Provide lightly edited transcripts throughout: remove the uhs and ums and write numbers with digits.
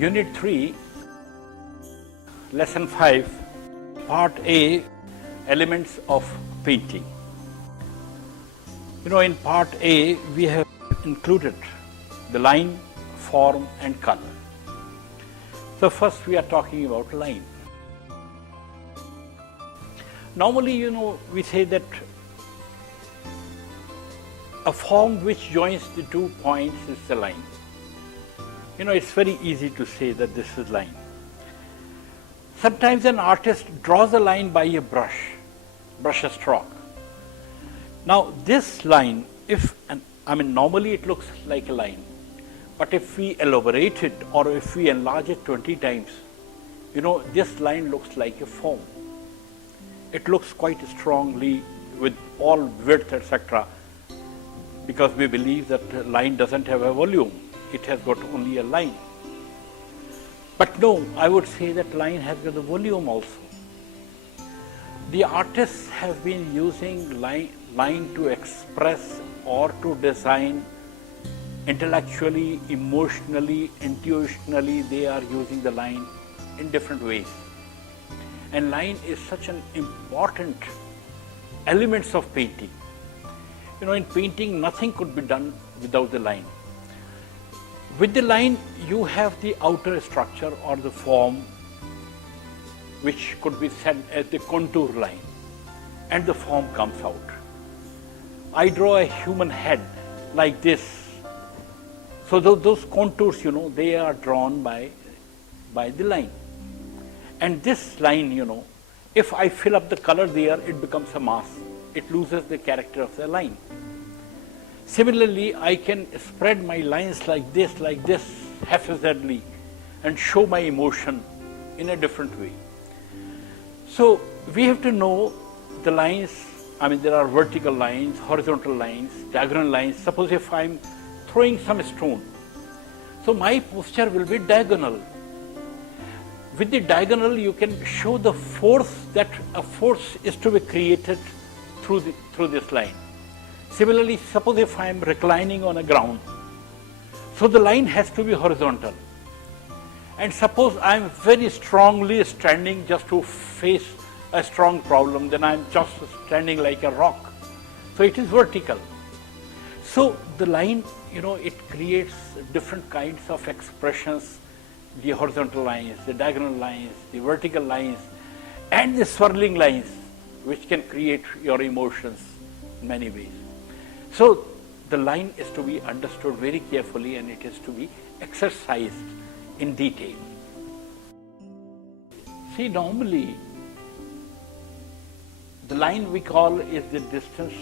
Unit 3, Lesson 5, Part A, Elements of Painting. In Part A, we have included the line, form and color. So first we are talking about line. Normally, we say that a form which joins the 2 points is the line. It's very easy to say that this is line. Sometimes an artist draws a line by a brush stroke. Now this line, normally it looks like a line, but if we elaborate it or if we enlarge it 20 times, this line looks like a form. It looks quite strongly with all width, etc., because we believe that line doesn't have a volume. It has got only a line. But no, I would say that line has got a volume also. The artists have been using line to express or to design intellectually, emotionally, intuitionally. They are using the line in different ways. And line is such an important element of painting. In painting, nothing could be done without the line. With the line, you have the outer structure or the form, which could be said as the contour line, and the form comes out. I draw a human head like this. So those contours, they are drawn by the line. And this line, if I fill up the color there, it becomes a mass. It loses the character of the line. Similarly, I can spread my lines like this, haphazardly, and show my emotion in a different way. So we have to know the lines. There are vertical lines, horizontal lines, diagonal lines. Suppose if I'm throwing some stone, so my posture will be diagonal. With the diagonal, you can show the force, that a force is to be created through this line. Similarly, suppose if I am reclining on a ground, so the line has to be horizontal. And suppose I am very strongly standing just to face a strong problem, then I am just standing like a rock. So it is vertical. So the line, it creates different kinds of expressions, the horizontal lines, the diagonal lines, the vertical lines, and the swirling lines, which can create your emotions in many ways. So the line is to be understood very carefully, and it is to be exercised in detail. See, normally the line we call is the distance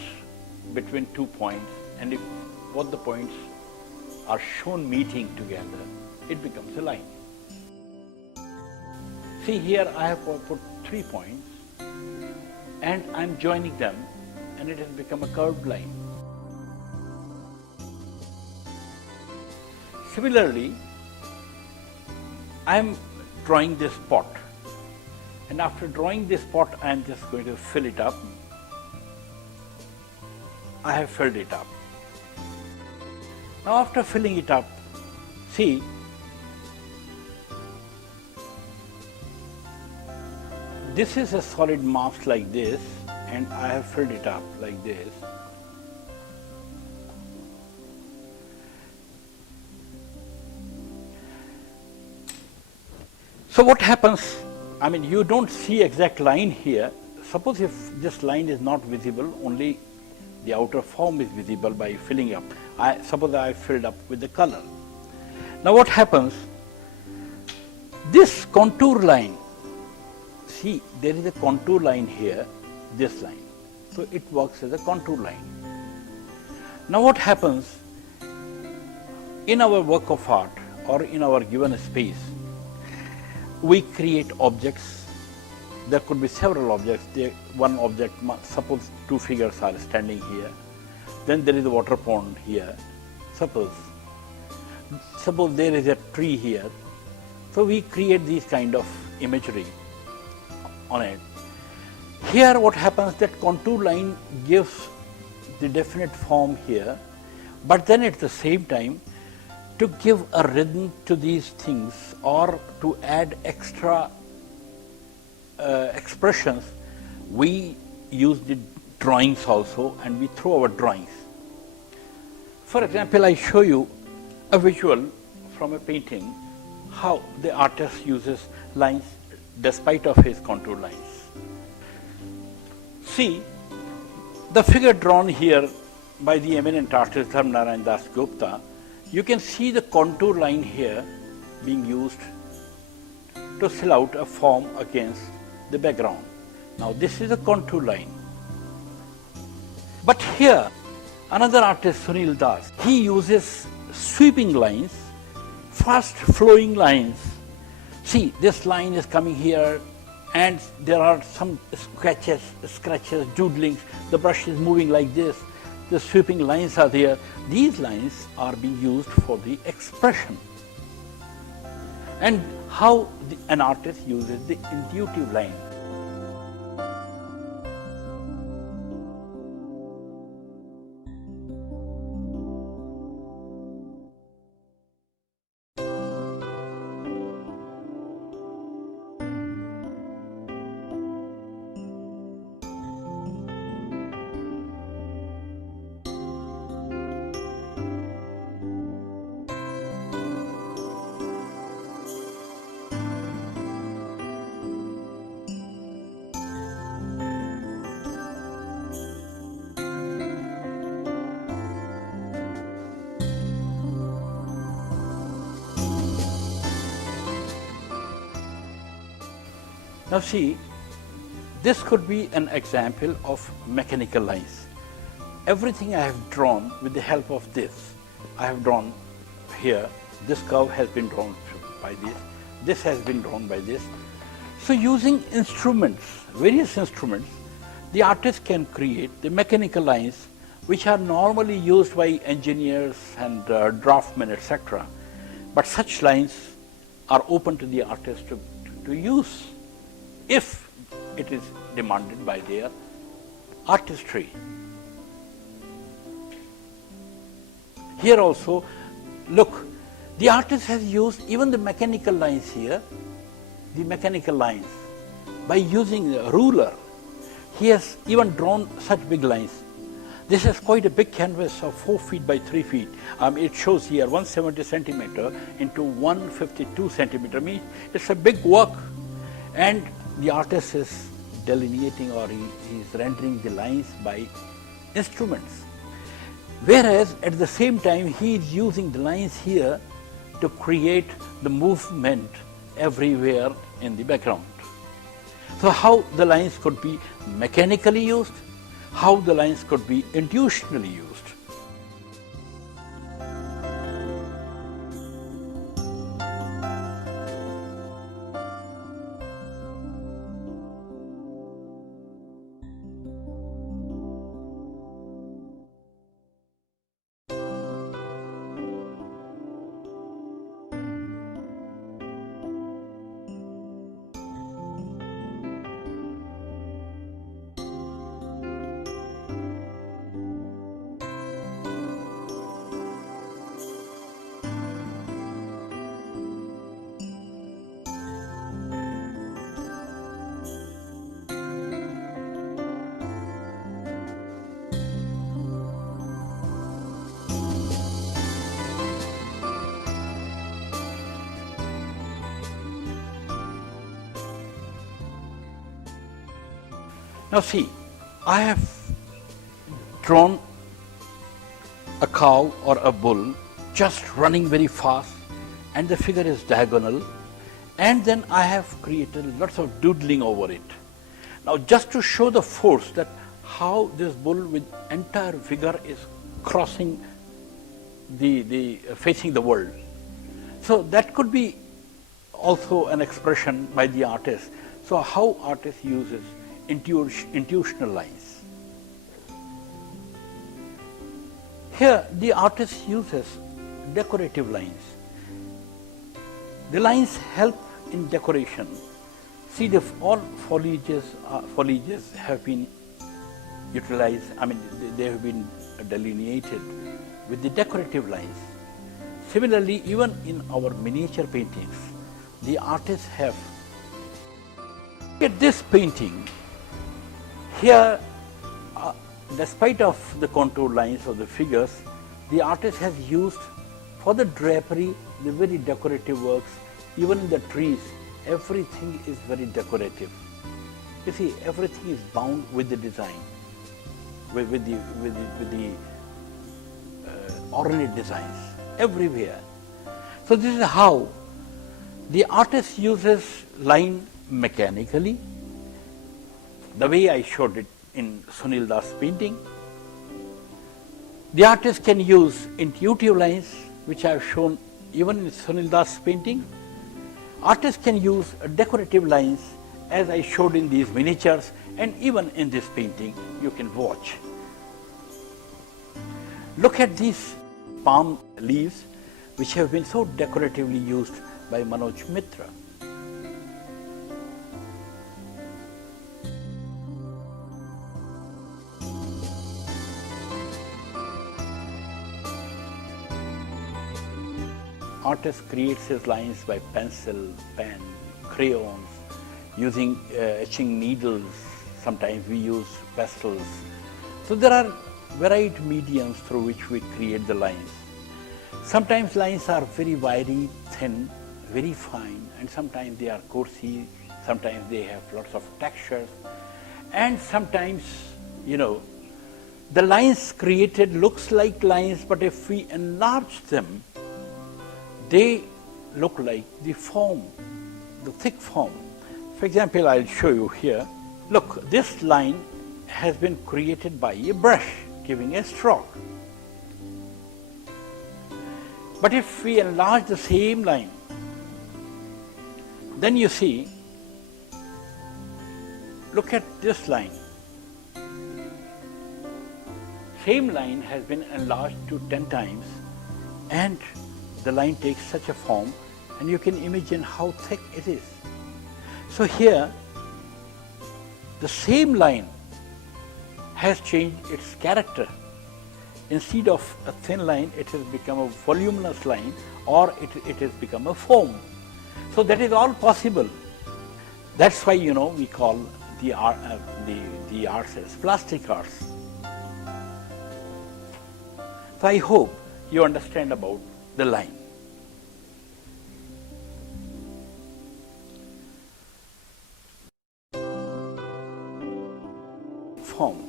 between 2 points, and if both the points are shown meeting together, it becomes a line. See, here I have put 3 points and I am joining them, and it has become a curved line. Similarly, I am drawing this pot, and after drawing this pot, I am just going to fill it up. I have filled it up. Now after filling it up, see, this is a solid mass like this, and I have filled it up like this. So what happens, you don't see exact line here. Suppose if this line is not visible, only the outer form is visible by filling up. Suppose I filled up with the color. Now what happens, this contour line, see, there is a contour line here, this line. So it works as a contour line. Now what happens, in our work of art or in our given space, we create objects. There could be several objects. One object, suppose 2 figures are standing here. Then there is a water pond here. Suppose there is a tree here. So we create these kind of imagery on it. Here what happens, that contour line gives the definite form here, but then at the same time To give a rhythm to these things or to add extra expressions, we use the drawings also, and we throw our drawings. For example, I show you a visual from a painting, how the artist uses lines despite of his contour lines. See, the figure drawn here by the eminent artist Dharmanarayan Das Gupta, you can see the contour line here being used to fill out a form against the background. Now this is a contour line. But here, another artist, Sunil Das, he uses sweeping lines, fast flowing lines. See, this line is coming here and there are some scratches, doodlings, the brush is moving like this, the sweeping lines are there. These lines are being used for the expression. And how an artist uses the intuitive line. Now see, this could be an example of mechanical lines. Everything I have drawn with the help of this. I have drawn here, this curve has been drawn by this has been drawn by this. So using instruments, various instruments, the artist can create the mechanical lines which are normally used by engineers and draftsmen, etc. But such lines are open to the artist to use, if it is demanded by their artistry. Here also, look, the artist has used even the mechanical lines here, the mechanical lines, by using a ruler. He has even drawn such big lines. This is quite a big canvas of 4 feet by 3 feet. It shows here 170 centimeter into 152 centimeter. Means it's a big work. And the artist is delineating, or he is rendering the lines by instruments. Whereas at the same time he is using the lines here to create the movement everywhere in the background. So how the lines could be mechanically used, how the lines could be intuitionally used. Now see, I have drawn a cow or a bull just running very fast, and the figure is diagonal, and then I have created lots of doodling over it. Now just to show the force that how this bull with entire figure is crossing facing the world. So that could be also an expression by the artist. So how artist uses intuitional lines. Here the artist uses decorative lines. The lines help in decoration. See, all foliages have been utilized, they have been delineated with the decorative lines. Similarly, even in our miniature paintings, the artists have. Look at this painting. Here, despite of the contour lines of the figures, the artist has used for the drapery, the very decorative works, even in the trees, everything is very decorative. You see, everything is bound with the design, with the ornate designs everywhere. So this is how the artist uses line mechanically, the way I showed it in Sunil Das' painting. The artist can use intuitive lines, which I have shown even in Sunil Das' painting. Artists can use decorative lines, as I showed in these miniatures, and even in this painting you can watch. Look at these palm leaves, which have been so decoratively used by Manoj Mitra. Artist creates his lines by pencil, pen, crayons, using etching needles. Sometimes we use pastels. So there are varied mediums through which we create the lines. Sometimes lines are very wiry, thin, very fine, and sometimes they are coarse, sometimes they have lots of textures, and sometimes, the lines created looks like lines, but if we enlarge them, they look like the form, the thick form. For example, I'll show you here. Look, this line has been created by a brush, giving a stroke. But if we enlarge the same line, then you see, look at this line. Same line has been enlarged to 10 times, and the line takes such a form, and you can imagine how thick it is. So here, the same line has changed its character. Instead of a thin line, it has become a voluminous line, or it has become a foam. So that is all possible. That's why, we call the arts as plastic arts. So I hope you understand about the line. Form.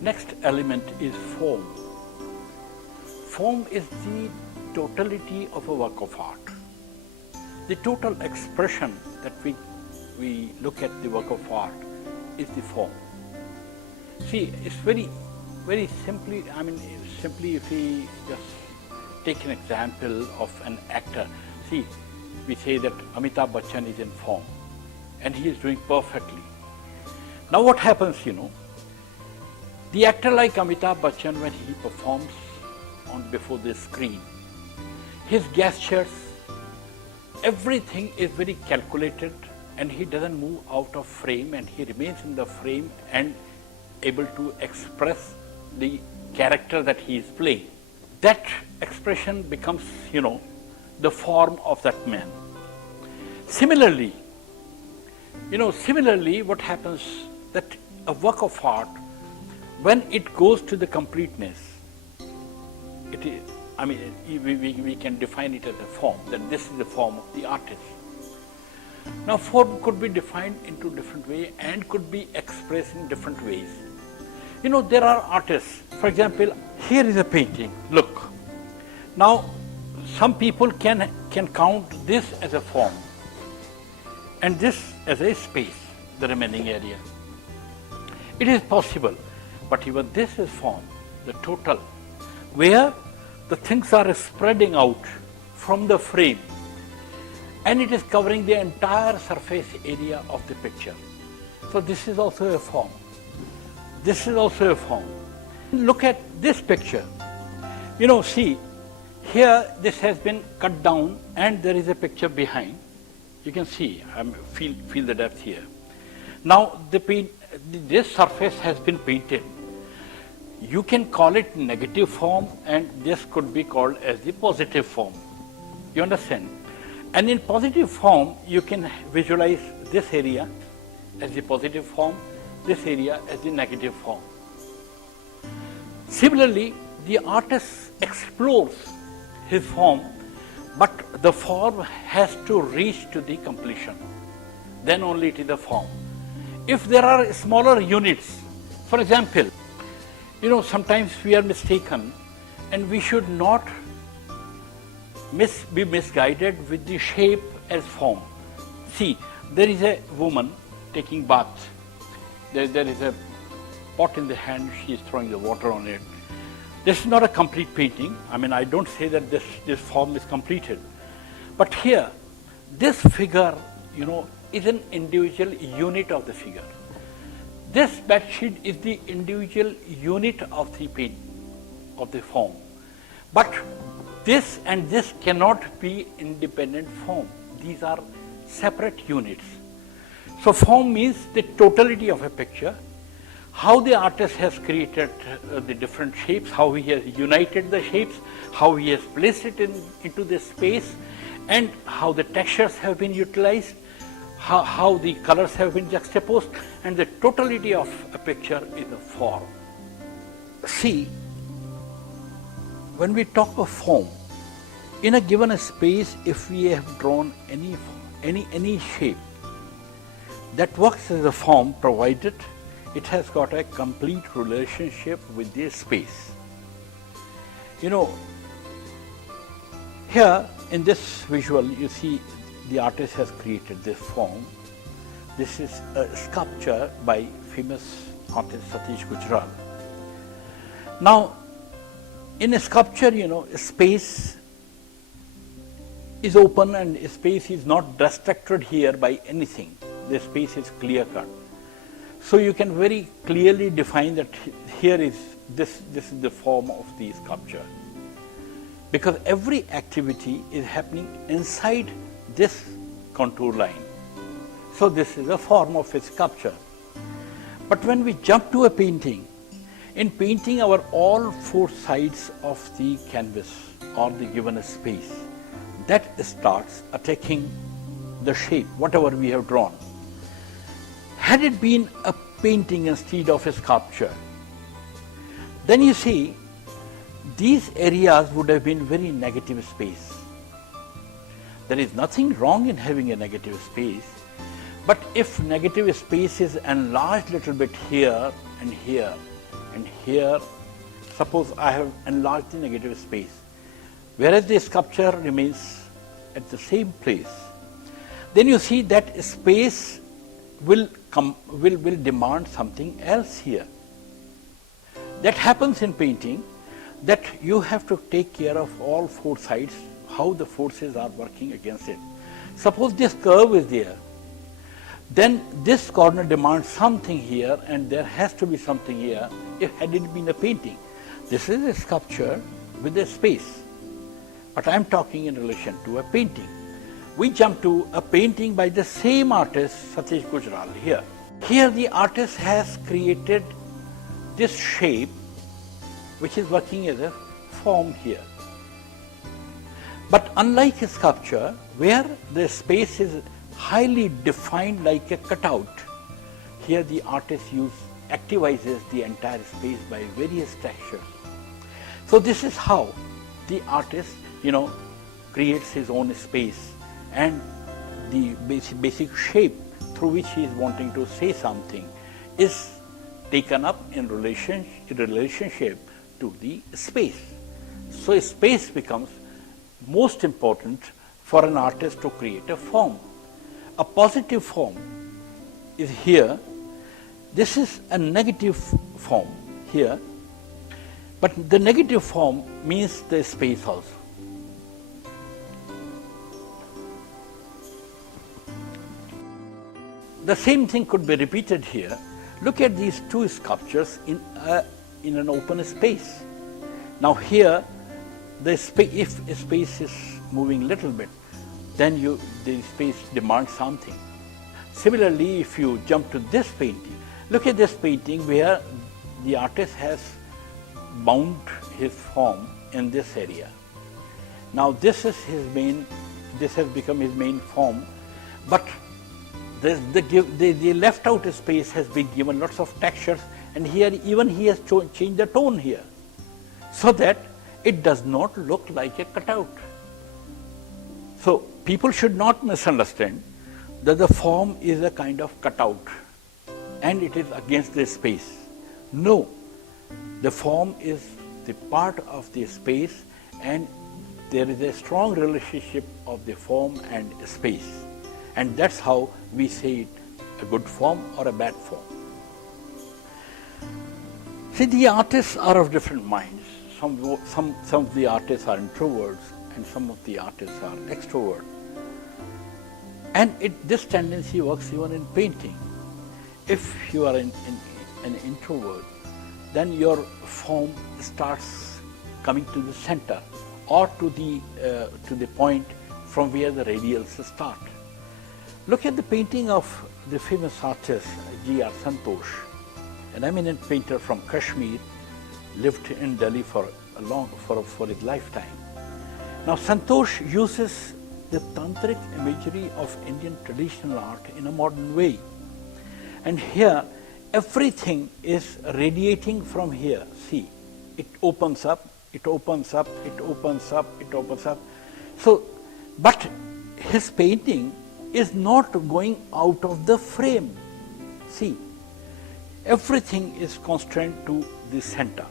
Next element is form. Form is the totality of a work of art. The total expression that we look at the work of art is the form. See, it's very simply, simply if we just take an example of an actor. See, we say that Amitabh Bachchan is in form and he is doing perfectly. Now what happens, the actor like Amitabh Bachchan, when he performs before the screen, his gestures, everything is very calculated, and he doesn't move out of frame, and he remains in the frame and able to express the character that he is playing. That expression becomes, the form of that man. Similarly, what happens that a work of art, when it goes to the completeness, it is, we can define it as a form, that this is the form of the artist. Now, form could be defined into different ways and could be expressed in different ways. There are artists, for example, here is a painting, look. Now, some people can count this as a form and this as a space, the remaining area. It is possible, but even this is form, the total, where the things are spreading out from the frame and it is covering the entire surface area of the picture. So this is also a form. This is also a form. Look at this picture. See, here this has been cut down and there is a picture behind. You can see, feel the depth here. Now this surface has been painted. You can call it negative form, and this could be called as the positive form. You understand? And in positive form, you can visualize this area as the positive form, this area as the negative form. Similarly, the artist explores his form, but the form has to reach to the completion. Then only it is a form. If there are smaller units, for example, sometimes we are mistaken, and we should not be misguided with the shape as form. See, there is a woman taking bath. There is a pot in the hand, she is throwing the water on it. This is not a complete painting. I don't say that this form is completed. But here, this figure, is an individual unit of the figure. This bedsheet is the individual unit of the paint, of the form. But this and this cannot be independent form. These are separate units. So form means the totality of a picture, how the artist has created the different shapes, how he has united the shapes, how he has placed it into the space, and how the textures have been utilized, how the colors have been juxtaposed, and the totality of a picture is a form. See, when we talk of form, in a given space, if we have drawn any shape, that works as a form provided it has got a complete relationship with the space. Here in this visual, you see the artist has created this form. This is a sculpture by famous artist Satish Gujral. Now, in a sculpture, space is open and space is not restricted here by anything. The space is clear cut. So you can very clearly define that here is this is the form of the sculpture. Because every activity is happening inside this contour line. So this is a form of a sculpture. But when we jump to a painting, in painting all four sides of the canvas or the given space, that starts attacking the shape, whatever we have drawn. Had it been a painting instead of a sculpture, then you see these areas would have been very negative space. There is nothing wrong in having a negative space, but if negative space is enlarged a little bit here and here and here, suppose I have enlarged the negative space, whereas the sculpture remains at the same place, then you see that space will demand something else here. That happens in painting, that you have to take care of all four sides, how the forces are working against it. Suppose this curve is there, then this corner demands something here and there has to be something here had it been a painting. This is a sculpture with a space, but I am talking in relation to a painting. We jump to a painting by the same artist, Satish Gujral here. Here the artist has created this shape which is working as a form here. But unlike a sculpture where the space is highly defined like a cutout, here the artist activizes the entire space by various textures. So this is how the artist, creates his own space, and the basic shape through which he is wanting to say something is taken up in relationship to the space. So space becomes most important for an artist to create a form. A positive form is here. This is a negative form here, but the negative form means the space also. The same thing could be repeated here. Look at these two sculptures in an open space. Now here, if a space is moving a little bit, then the space demands something. Similarly, if you jump to this painting, look at this painting where the artist has bound his form in this area. Now this has become his main form, but the left out space has been given lots of textures, and here even he has changed the tone here, so that it does not look like a cutout. So people should not misunderstand that the form is a kind of cutout and it is against the space. No, the form is the part of the space, and there is a strong relationship of the form and space, and that's how we say it, a good form or a bad form. See, the artists are of different minds. Some of the artists are introverts and some of the artists are extroverts. And this tendency works even in painting. If you are an introvert, then your form starts coming to the center or to the point from where the radials start. Look at the painting of the famous artist G.R. Santosh, an eminent painter from Kashmir, lived in Delhi for his lifetime. Now Santosh uses the tantric imagery of Indian traditional art in a modern way. And here everything is radiating from here. See, it opens up, it opens up, it opens up, it opens up. So, but his painting is not going out of the frame. See, everything is constrained to the center.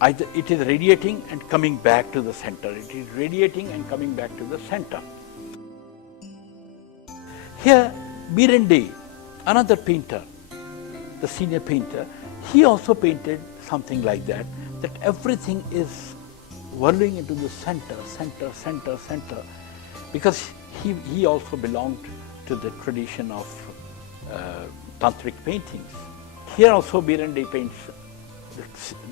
Either it is radiating and coming back to the center. It is radiating and coming back to the center. Here, Birende, another painter, the senior painter, he also painted something like that, that everything is whirling into the center, center, center, center, because he also belonged to the tradition of tantric paintings. Here also Birende paints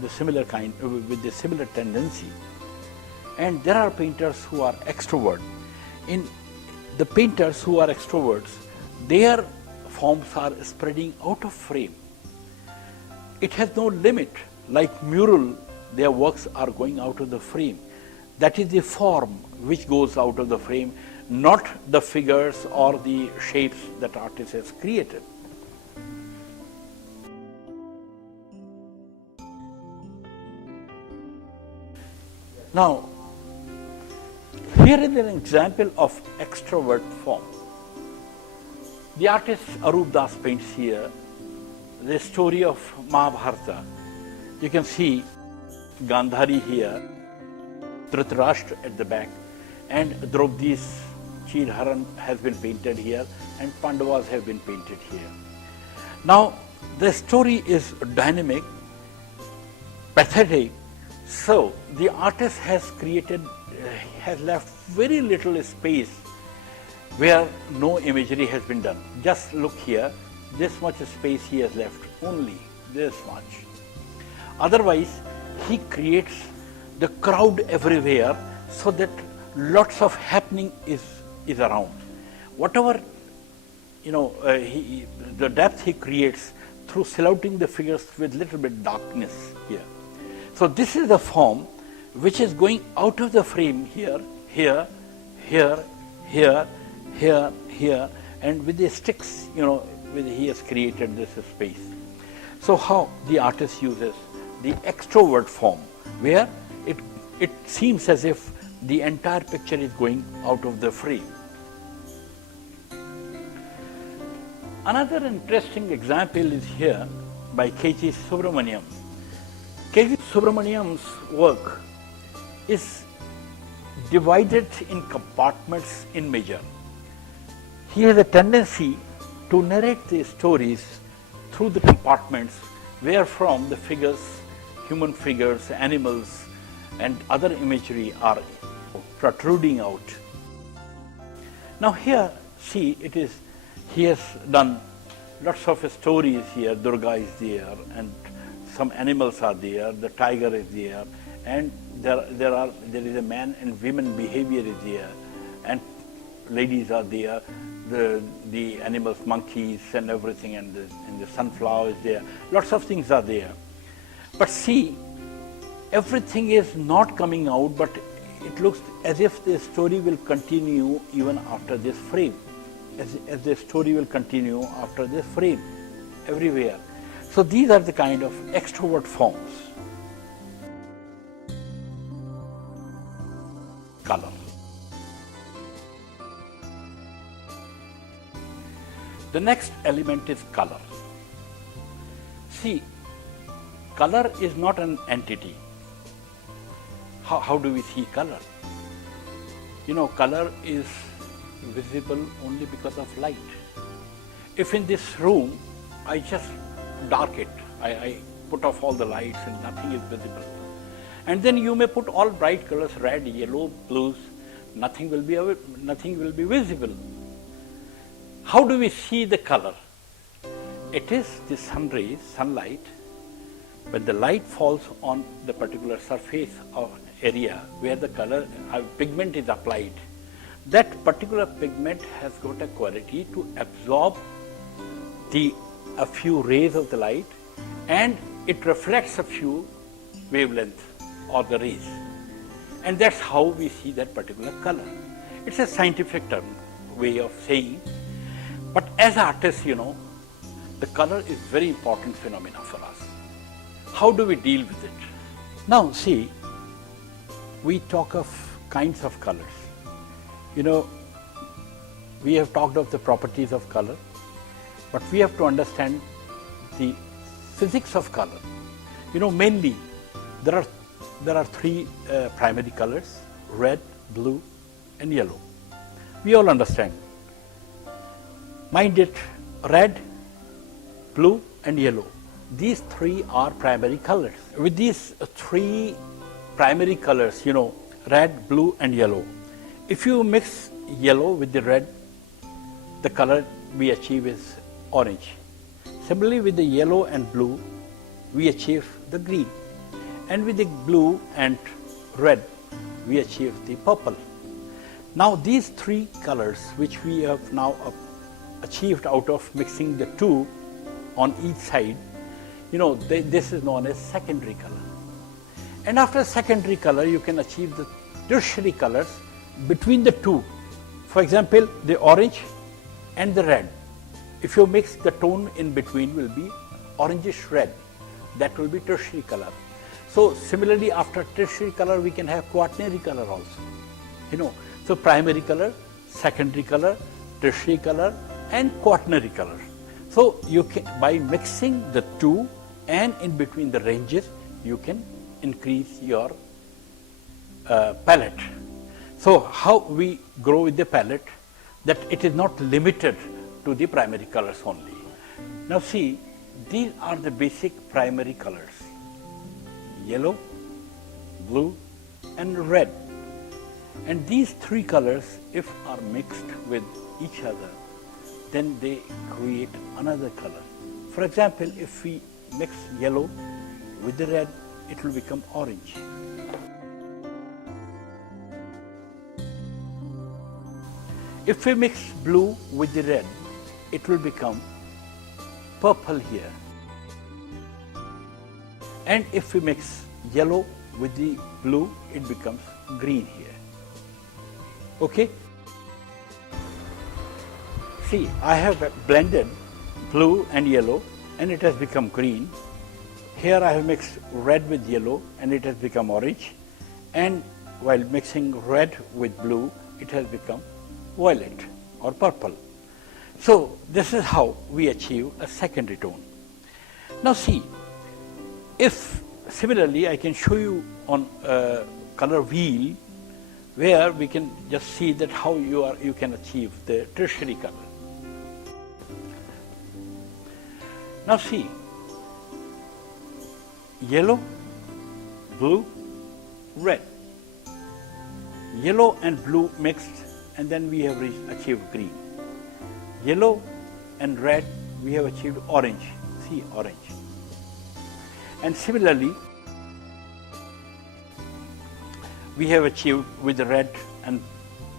the similar kind, with the similar tendency. And there are painters who are extrovert. In the painters who are extroverts, their forms are spreading out of frame. It has no limit. Like mural, their works are going out of the frame. That is the form which goes out of the frame, not the figures or the shapes that artist has created. Now, here is an example of extrovert form. The artist Arup Das paints here the story of Mahabharata. You can see Gandhari here, Dhritarashtra at the back, and Draupadi's Chilharan has been painted here, and Pandavas have been painted here. Now, the story is dynamic, pathetic, so the artist has left very little space where no imagery has been done. Just look here, this much space he has left, only this much. Otherwise, he creates the crowd everywhere so that lots of happening is around. Whatever, the depth he creates through silhouetting the figures with little bit darkness here. So this is the form which is going out of the frame here, here, here, here, here, here, and with the sticks, he has created this space. So how the artist uses the extrovert form, where it seems as if the entire picture is going out of the frame. Another interesting example is here by K.G. Subramaniam. K.G. Subramaniam's work is divided in compartments in measure. He has a tendency to narrate the stories through the compartments wherefrom the figures, human figures, animals, and other imagery are protruding out. Now here, see, he has done lots of stories here. Durga is there, and some animals are there, the tiger is there, and there is a man and women behavior is there, and ladies are there, the animals, monkeys and everything, and the sunflower is there. Lots of things are there. But see, everything is not coming out, but it looks as if the story will continue even after this frame. As the story will continue after this frame, everywhere. So these are the kind of extrovert forms. Color. The next element is color. See, color is not an entity. How do we see color? You know, color is visible only because of light. If in this room I just dark it, I put off all the lights and nothing is visible, and then you may put all bright colors, red, yellow, blues, nothing will be visible. How do we see the color? It is the sun rays, sunlight. When the light falls on the particular surface or area where the color pigment is applied, that particular pigment has got a quality to absorb a few rays of the light, and it reflects a few wavelengths or the rays, and that's how we see that particular color. It's a scientific term, way of saying, but as artists, you know, the color is very important phenomena for us. How do we deal with it? Now see, we talk of kinds of colors. You know, we have talked of the properties of color, but we have to understand the physics of color. You know, mainly there are three primary colors: red, blue and yellow. We all understand. Mind it, red, blue and yellow. These three are primary colors. With these three primary colors, you know, red, blue and yellow, if you mix yellow with the red, the color we achieve is orange. Similarly, with the yellow and blue, we achieve the green. And with the blue and red, we achieve the purple. Now these three colors which we have now achieved out of mixing the two on each side, you know, this is known as secondary color. And after secondary color, you can achieve the tertiary colors between the two. For example, the orange and the red. If you mix, the tone in between will be orangish red. That will be tertiary color. So similarly, after tertiary color, we can have quaternary color also. You know, so primary color, secondary color, tertiary color and quaternary color. So you can, by mixing the two and in between the ranges, you can increase your palette. So how we grow with the palette, that it is not limited to the primary colors only. Now see, these are the basic primary colors: yellow, blue and red. And these three colors, if are mixed with each other, then they create another color. For example, if we mix yellow with the red, it will become orange. If we mix blue with the red, it will become purple here. And if we mix yellow with the blue, it becomes green here. Okay? See, I have blended blue and yellow and it has become green. Here I have mixed red with yellow and it has become orange. And while mixing red with blue, it has become violet or purple. So this is how we achieve a secondary tone. Now see, if similarly I can show you on a color wheel where we can just see that how you can achieve the tertiary color. Now see, yellow, blue, red. Yellow and blue mixed, and then we have achieved green. Yellow and red, we have achieved orange. See, orange. And similarly, we have achieved with the red and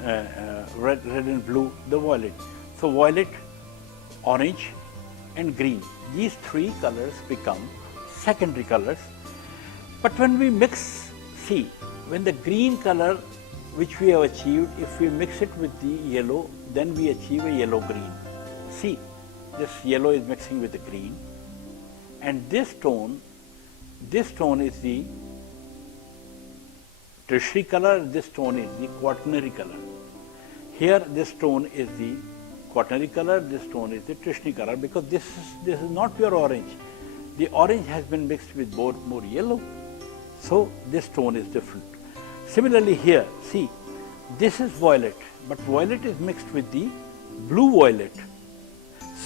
red and blue, the violet. So violet, orange and green, these three colors become secondary colors. But when we mix, see, when the green color which we have achieved, if we mix it with the yellow, then we achieve a yellow-green. See, this yellow is mixing with the green, and this tone is the tertiary color, this tone is the quaternary color. Here this tone is the quaternary color, this tone is the tertiary color, because this is not pure orange. The orange has been mixed with more yellow, so this tone is different. Similarly here, see, this is violet, but violet is mixed with the blue violet.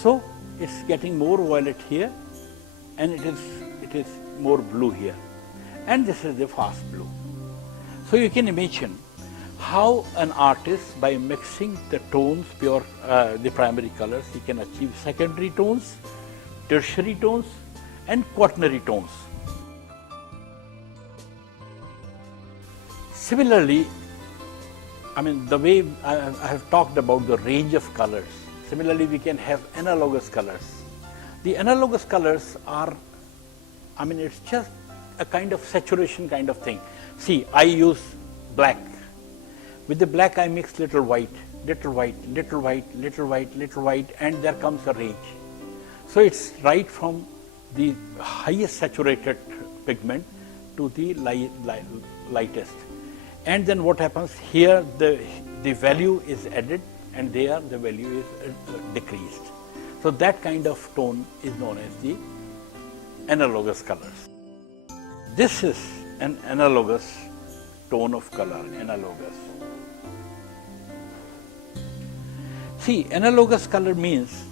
So it's getting more violet here, and it is more blue here, and this is the fast blue. So you can imagine how an artist, by mixing the tones, the primary colors, he can achieve secondary tones, tertiary tones, and quaternary tones. Similarly, I mean, the way I have talked about the range of colors, similarly we can have analogous colors. The analogous colors are, I mean, it's just a kind of saturation kind of thing. See, I use black. With the black I mix little white, little white, little white, little white, little white, and there comes a range. So it's right from the highest saturated pigment to the lightest. And then what happens here, the value is added, and there the value is decreased. So that kind of tone is known as the analogous colors. This is an analogous tone of color, analogous. See, analogous color means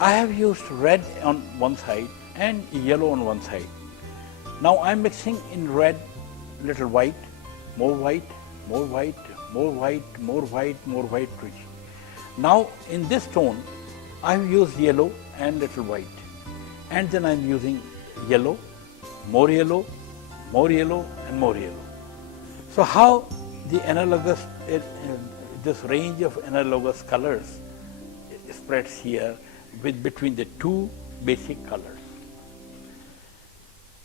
I have used red on one side and yellow on one side. Now I am mixing in red little white, more white, more white, more white, more white, more white. Now in this tone I have used yellow and little white, and then I am using yellow, more yellow, more yellow, and more yellow. So how the analogous, this range of analogous colors spreads here between the two basic colors.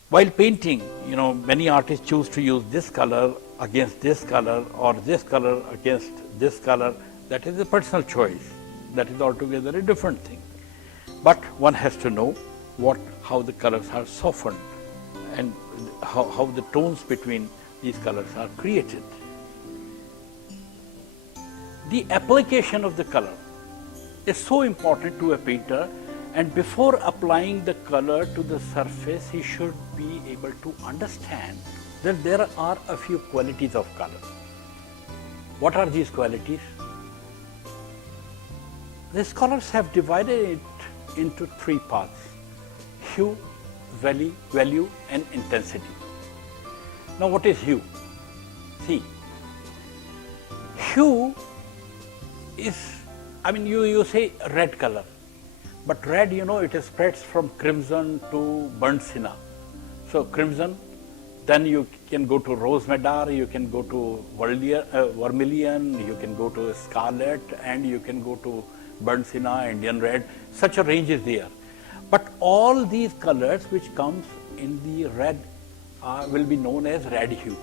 While painting, you know, many artists choose to use this color against this color or this color against this color. That is a personal choice. That is altogether a different thing. But one has to know how the colors are softened and how the tones between these colors are created. The application of the color is so important to a painter, and before applying the color to the surface, he should be able to understand that there are a few qualities of color. What are these qualities? The scholars have divided it into three parts: hue, value, and intensity. Now what is hue? See, hue is, I mean, you say red color, but red, you know, it spreads from crimson to burnt sienna. So crimson, then you can go to rose madar, you can go to vermilion, you can go to scarlet, and you can go to burnt sienna, Indian red. Such a range is there. But all these colors which comes in the red will be known as red hue.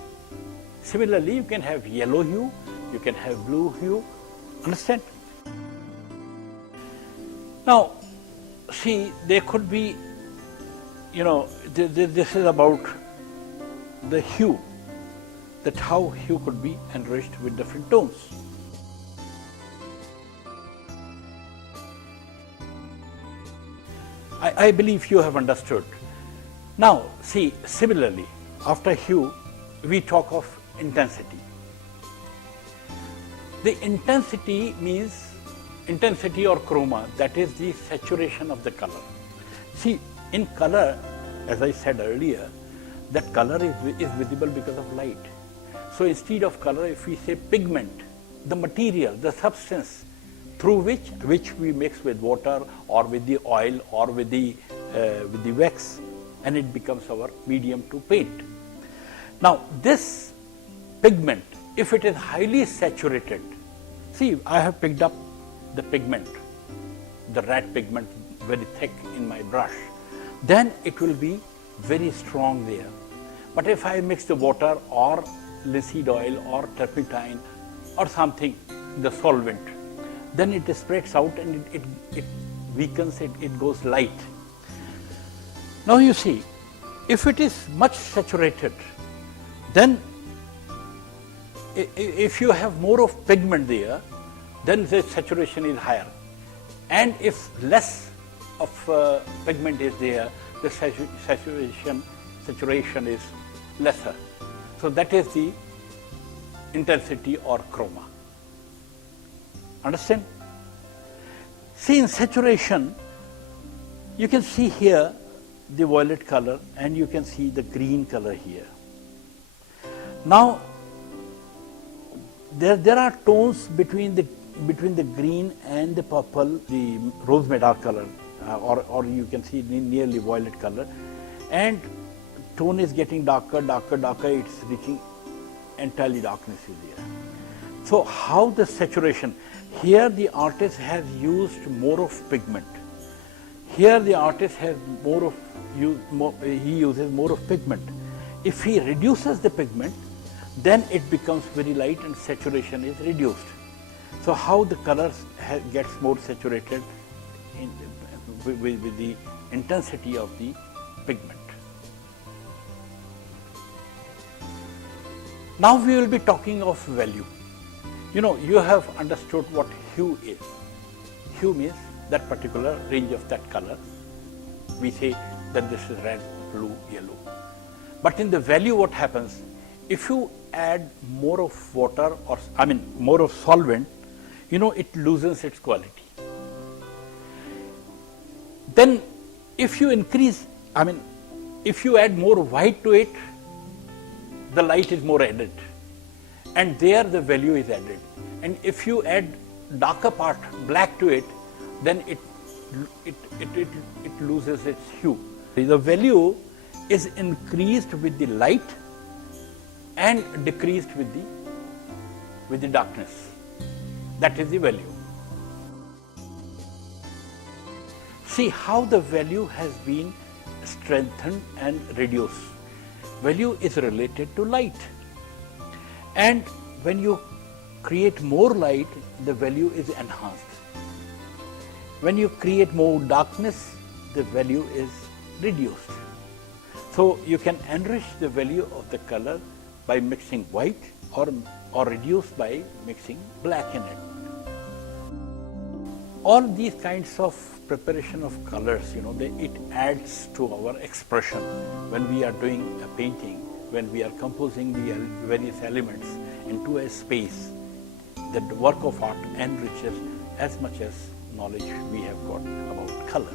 Similarly, you can have yellow hue, you can have blue hue. Understand? Now, see, there could be, you know, this is about the hue, that how hue could be enriched with different tones. I believe you have understood. Now, see, similarly, after hue, we talk of intensity. The intensity means intensity or chroma, that is the saturation of the color. See, in color, as I said earlier, that color is visible because of light. So instead of color, if we say pigment, the material, the substance through which we mix with water or with the oil or with the wax, and it becomes our medium to paint. Now this pigment if it is highly saturated, see, I have picked up the pigment, the red pigment very thick in my brush, then it will be very strong there. But if I mix the water or linseed oil or turpentine or something, the solvent, then it spreads out and it weakens, it goes light. Now you see, if it is much saturated, then if you have more of pigment there, then the saturation is higher. And if less of pigment is there, the saturation is lesser. So that is the intensity or chroma. Understand? See, in saturation, you can see here the violet color and you can see the green color here. Now, there are tones between the green and the purple, the rose madder color, or you can see nearly violet color, and tone is getting darker, it's reaching entirely darkness is there. So how the saturation, here the artist has used more of pigment. Here the artist has he uses more of pigment. If he reduces the pigment, then it becomes very light and saturation is reduced. So how the color gets more saturated with the intensity of the pigment. Now we will be talking of value. You know, you have understood what hue is. Hue means that particular range of that color. We say that this is red, blue, yellow. But in the value, what happens? If you add more of water or more of solvent, you know, it loosens its quality. Then if you increase, if you add more white to it, the light is more added. And there the value is added. And if you add darker part, black to it, then it loses its hue. The value is increased with the light and decreased with the darkness. That is the value. See how the value has been strengthened and reduced. Value is related to light. And when you create more light, the value is enhanced. When you create more darkness, the value is reduced. So you can enrich the value of the color by mixing white or reduce by mixing black in it. All these kinds of preparation of colors, you know, it adds to our expression when we are doing a painting, when we are composing the various elements into a space. The work of art enriches as much as knowledge we have got about color.